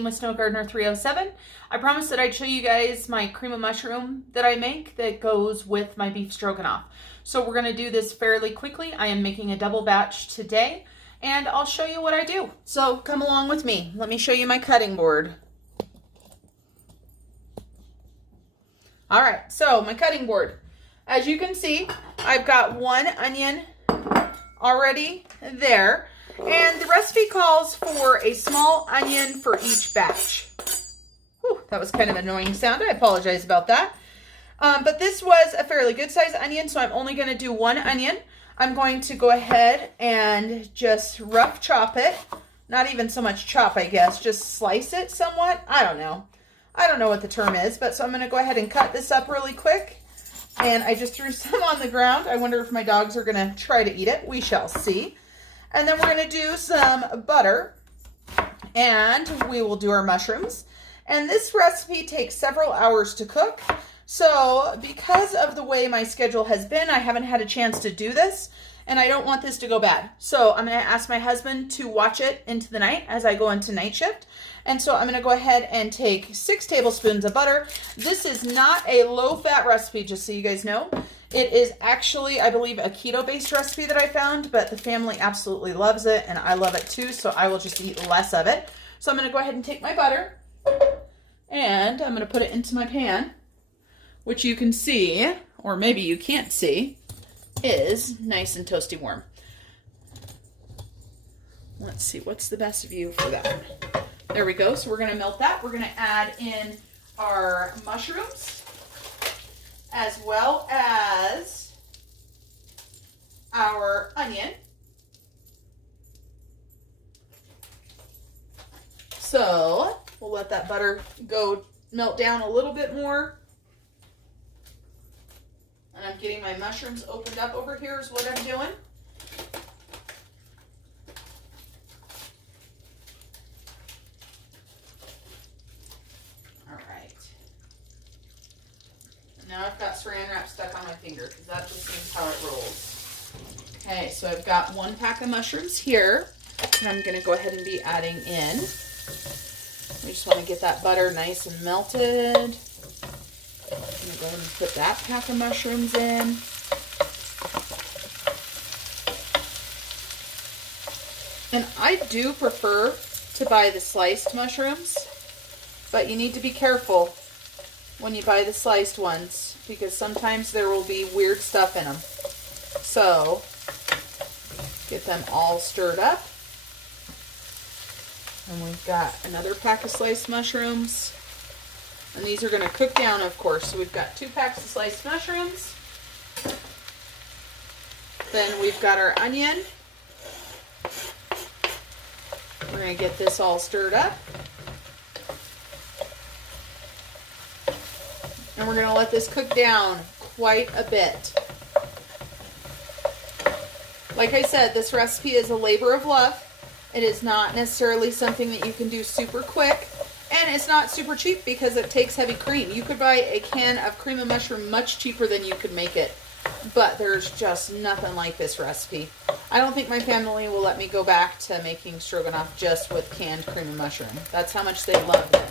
Marlene with Snow Gardener 307. I promised that I'd show you guys my cream of mushroom that I make that goes with my beef stroganoff. So we're gonna do this fairly quickly. I am making a double batch today and I'll show you what I do. So come along with me. Let me show you my cutting board. All right, so my cutting board. As you can see, I've got one onion already there. And the recipe calls for a small onion for each batch. Whew, that was kind of an annoying sound. I apologize about that. But this was a fairly good size onion, so I'm only going to do one onion. I'm going to go ahead and just rough chop it. Not even so much chop, I guess. Just slice it somewhat. I don't know. I don't know what the term is, but so I'm going to go ahead and cut this up really quick. And I just threw some on the ground. I wonder if my dogs are going to try to eat it. We shall see. And then we're going to do some butter, and we will do our mushrooms. And this recipe takes several hours to cook. So because of the way my schedule has been, I haven't had a chance to do this, and I don't want this to go bad. So I'm going to ask my husband to watch it into the night as I go into night shift. And so I'm going to go ahead and take 6 tablespoons of butter. This is not a low-fat recipe, just so you guys know. It is actually, I believe, a keto-based recipe that I found, but the family absolutely loves it, and I love it too, so I will just eat less of it. So I'm going to go ahead and take my butter, and I'm going to put it into my pan, which you can see, or maybe you can't see, is nice and toasty warm. Let's see, what's the best view for that one? There we go. So we're going to melt that. We're going to add in our mushrooms, as well as our onion. So we'll let that butter go melt down a little bit more. And I'm getting my mushrooms opened up over here is what I'm doing. Now I've got saran wrap stuck on my finger because that just seems how it rolls. Okay, so I've got 1 pack of mushrooms here, and I'm going to go ahead and be adding in. We just want to get that butter nice and melted. I'm going to go ahead and put that pack of mushrooms in. And I do prefer to buy the sliced mushrooms, but you need to be careful when you buy the sliced ones, because sometimes there will be weird stuff in them. So, get them all stirred up. And we've got another pack of sliced mushrooms. And these are going to cook down, of course. So we've got 2 packs of sliced mushrooms. Then we've got our onion. We're going to get this all stirred up. And we're going to let this cook down quite a bit. Like I said, this recipe is a labor of love. It is not necessarily something that you can do super quick. And it's not super cheap because it takes heavy cream. You could buy a can of cream of mushroom much cheaper than you could make it. But there's just nothing like this recipe. I don't think my family will let me go back to making stroganoff just with canned cream of mushroom. That's how much they love this.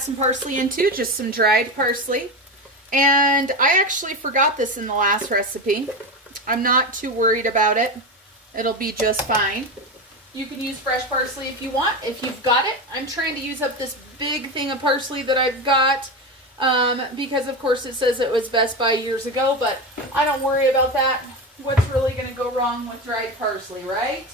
Some parsley in too, just some dried parsley. And I actually forgot this in the last recipe. I'm not too worried about it. It'll be just fine. You can use fresh parsley if you want, if you've got it. I'm trying to use up this big thing of parsley that I've got because of course it says it was Best Buy years ago, but I don't worry about that. What's really going to go wrong with dried parsley, right?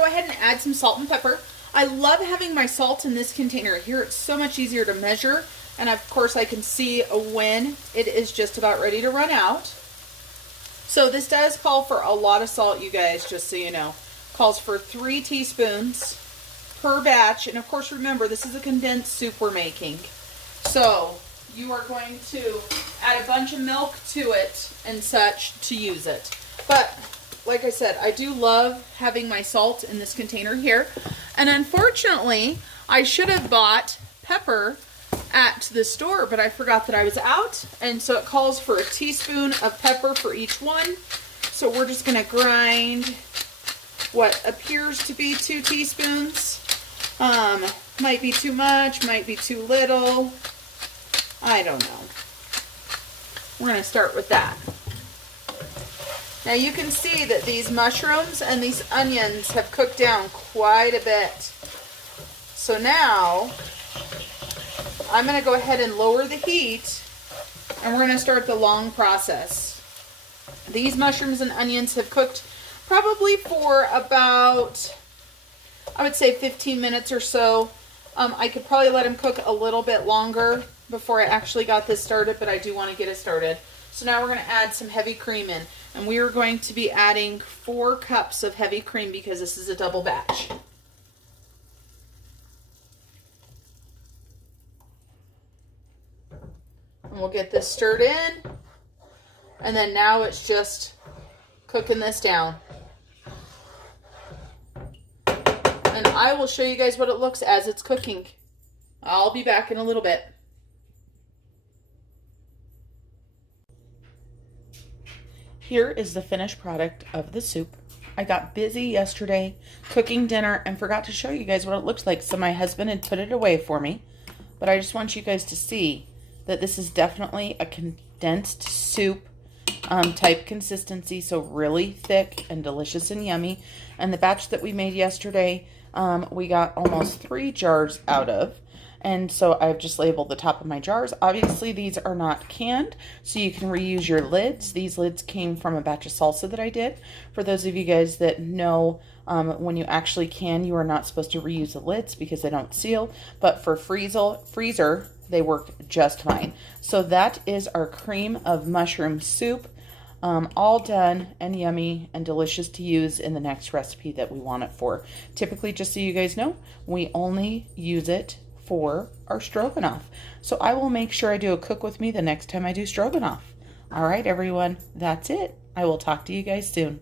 go ahead and add some salt and pepper. I love having my salt in this container. Here it's so much easier to measure, and of course I can see when it is just about ready to run out. So this does call for a lot of salt, you guys, just so you know. Calls for 3 teaspoons per batch, and of course remember this is a condensed soup we're making. So you are going to add a bunch of milk to it and such to use it. But like I said, I do love having my salt in this container here. And unfortunately, I should have bought pepper at the store, but I forgot that I was out. And so it calls for a teaspoon of pepper for each one. So we're just gonna grind what appears to be 2 teaspoons. Might be too much, might be too little. I don't know. We're gonna start with that. Now you can see that these mushrooms and these onions have cooked down quite a bit. So now I'm going to go ahead and lower the heat, and we're going to start the long process. These mushrooms and onions have cooked probably for about, I would say 15 minutes or so. I could probably let them cook a little bit longer before I actually got this started, but I do want to get it started. So now we're going to add some heavy cream in. And we are going to be adding 4 cups of heavy cream because this is a double batch. And we'll get this stirred in. And then now it's just cooking this down. And I will show you guys what it looks as it's cooking. I'll be back in a little bit. Here is the finished product of the soup. I got busy yesterday cooking dinner and forgot to show you guys what it looks like. So my husband had put it away for me. But I just want you guys to see that this is definitely a condensed soup type consistency. So really thick and delicious and yummy. And the batch that we made yesterday, we got almost 3 jars out of. And so I've just labeled the top of my jars. Obviously, these are not canned, so you can reuse your lids. These lids came from a batch of salsa that I did. For those of you guys that know, when you actually can, you are not supposed to reuse the lids because they don't seal. But for freezer, they work just fine. So that is our cream of mushroom soup. All done and yummy and delicious to use in the next recipe that we want it for. Typically, just so you guys know, we only use it for our stroganoff. So I will make sure I do a cook with me the next time I do stroganoff. All right, everyone, that's it. I will talk to you guys soon.